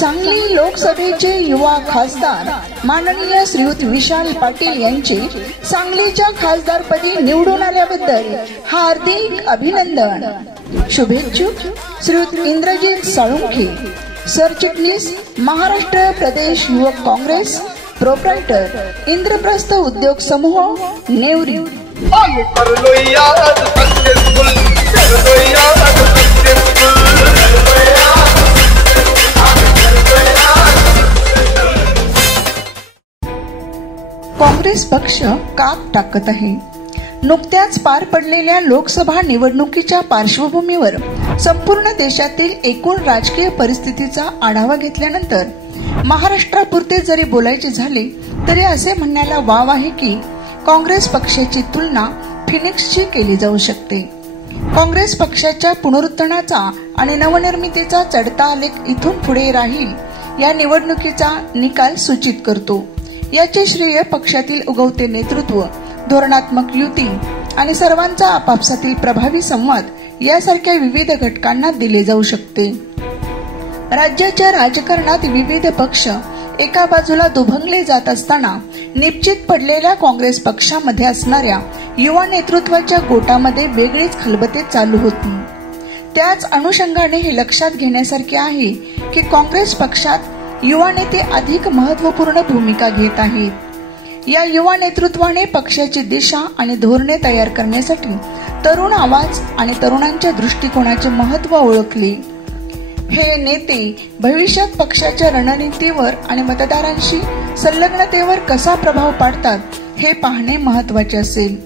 सांगली लोकसभेचे युवा खासदार माननीय श्रीयुत विशाल पाटील यांचे सांगलीच्या खासदारपदी निवडून आल्याबद्दल हार्दिक अभिनंदन। शुभेच्छुक श्रीयुत इंद्रजित साळुंखे, सरचिटणीस महाराष्ट्र प्रदेश युवक काँग्रेस, प्रोप्रायटर इंद्रप्रस्थ उद्योग समूह नेवरी। काँग्रेस पक्ष कात टाकत आहे। नुकत्याच पार पडलेल्या लोकसभा निवडणुकीच्या पार्श्वभूमीवर संपूर्ण देशातील एकूण राजकीय परिस्थितीचा आढावा घेतल्यानंतर महाराष्ट्रापुरते जरी बोलायचे झाले तरी असे म्हणण्याला वाव आहे की काँग्रेस पक्षाची तुलना फिनिक्सशी केली जाऊ शकते। काँग्रेस पक्षाच्या पुनरुत्थानाचा आणि नवनिर्मितीचा चढता आलेख इथून पुढे राहील या निवडणुकीचा निकाल सूचित करतो। याचे श्रेय पक्षातील उगवते नेतृत्व, धोरणात्मक युती आणि सर्वांचा आपापसातील प्रभावी संवाद यासारख्या विविध घटकांना दिले जाऊ शकते। राज्याच्या राजकारणात विविध पक्ष एका बाजूला दुभंगले जात असताना निश्चित पडलेल्या काँग्रेस पक्षामध्ये असणाऱ्या युवा नेतृत्वाच्या गोटामध्ये वेगळीच खलबते चालू होती। त्याच अनुषंगाने हे लक्षात घेण्यासारखे आहे की काँग्रेस पक्षात युवा नेते अधिक महत्त्वपूर्ण भूमिका घेत आहेत। या युवा नेतृत्वाने पक्षाची दिशा आणि धोरणे तयार करण्यासाठी तरुण आवाज आणि तरुणांच्या दृष्टिकोनाचे महत्त्व ओळखले। हे नेते भविष्यात पक्षाच्या रणनीतीवर आणि मतदारांशी संलग्नतेवर कसा प्रभाव पाडतात हे पाहणे महत्त्वाचे असेल।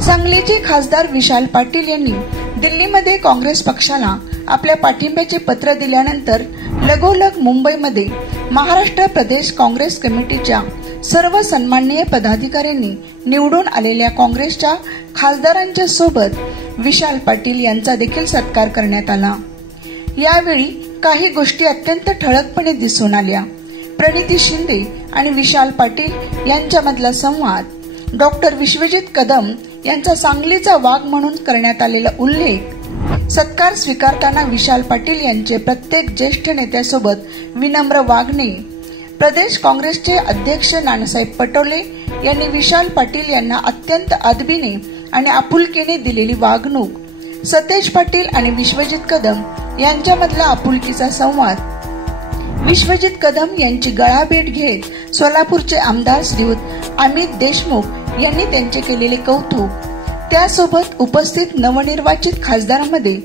सांगलीचे खासदार विशाल पाटील यांनी दिल्लीमध्ये काँग्रेस पक्षाला आपल्या पाठिंब्याचे पत्र दिल्यानंतर लगोलग मुंबईमध्ये महाराष्ट्र प्रदेश काँग्रेस कमिटीच्या सर्व सन्माननीय पदाधिकाऱ्यांनी निवडून आलेल्या काँग्रेसच्या खासदारांच्या सोबत विशाल पाटील यांचा देखील सत्कार करण्यात आला। यावेळी काही गोष्टी अत्यंत ठळकपणे दिसून आल्या। प्रणिती शिंदे आणि विशाल पाटील यांच्यामधला संवाद, डॉक्टर विश्वजित कदम यांचा सांगलीचा वाघ म्हणून करण्यात आलेला उल्लेख, सत्कार स्वीकारताना विशाल पाटील यांचे प्रत्येक ज्येष्ठ नेत्यासोबत विनम्र वागणे, प्रदेश काँग्रेसचे अध्यक्ष नानासाहेब पटोले यांनी विशाल पाटील यांना अत्यंत अदबीने आणि आपुलकीने दिलेली वागणूक, सतेज पाटील आणि विश्वजित कदम यांच्यामधला आपुलकीचा संवाद, विश्वजित कदम यांची गळाभेट घेत सोलापूरचे आमदार श्रीयुत अमित देशमुख यांनी त्यांचे केलेले कौतुक, त्यासोबत उपस्थित नवनिर्वाचित खासदारांमध्ये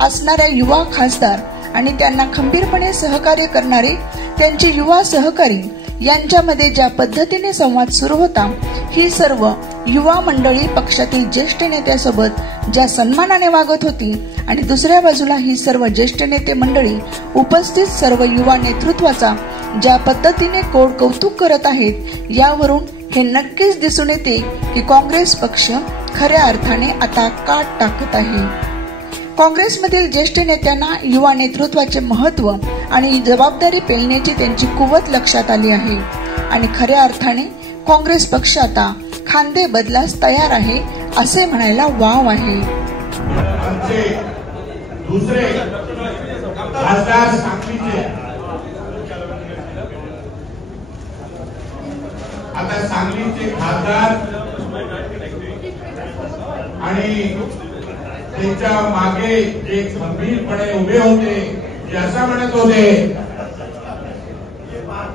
असणाऱ्या युवा खासदार आणि त्यांना खंबीरपणे सहकार्य करणारे त्यांचे युवा सहकारी यांच्यामध्ये ज्या पद्धतीने संवाद सुरू होता, ही सर्व युवा मंडळी पक्षातील ज्येष्ठ नेत्यासोबत ज्या सन्मानाने वागत होती आणि दुसऱ्या बाजूला ही सर्व ज्येष्ठ नेते मंडळी उपस्थित सर्व युवा नेतृत्वाचा ज्या पद्धतीने कोड कौतुक करत आहेत, यावरून हे नक्कीच दिसून येते की काँग्रेस पक्ष खऱ्या अर्थाने आता काट टाकत आहे। काँग्रेसमधील ज्येष्ठ नेत्यांना युवा नेतृत्वाचे महत्त्व आणि जबाबदारी पेलण्याची त्यांची कुवत लक्षात आली आहे आणि खऱ्या अर्थाने काँग्रेस पक्ष आता खांदे बदलास तयार आहे असे म्हणायला वाव आहे। दुसरे खासदार सांगलीचे आता सांगलीचे खासदार आणि त्यांच्या मागे एक खंबीरपणे उभे होते, जे असं म्हणत होते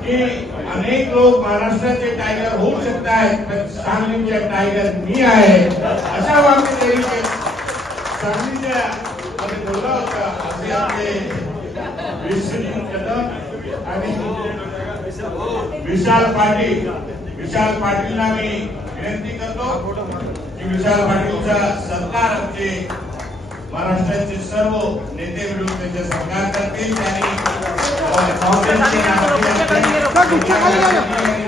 की अनेक लोक महाराष्ट्राचे टायगर होऊ शकतात, पण सांगलीचे टायगर मी आहे, अशा वागणुकीने सांगलीच्या मध्ये बोलला होता। असे आपले विश्वजित कदम आणि विशाल पाटीलला मी विनंती करतो की विशाल पाटीलचा सत्कार आमचे महाराष्ट्राचे सर्व नेते मिळून त्यांचा सत्कार करतील। त्यांनी काँग्रेसचे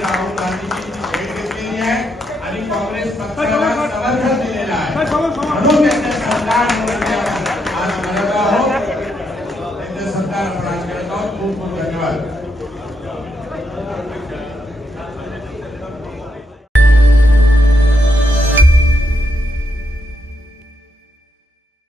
राहुल गांधीची भेट घेतलेली आहे आणि काँग्रेस पक्षाला समर्थन दिलेलं आहे, म्हणून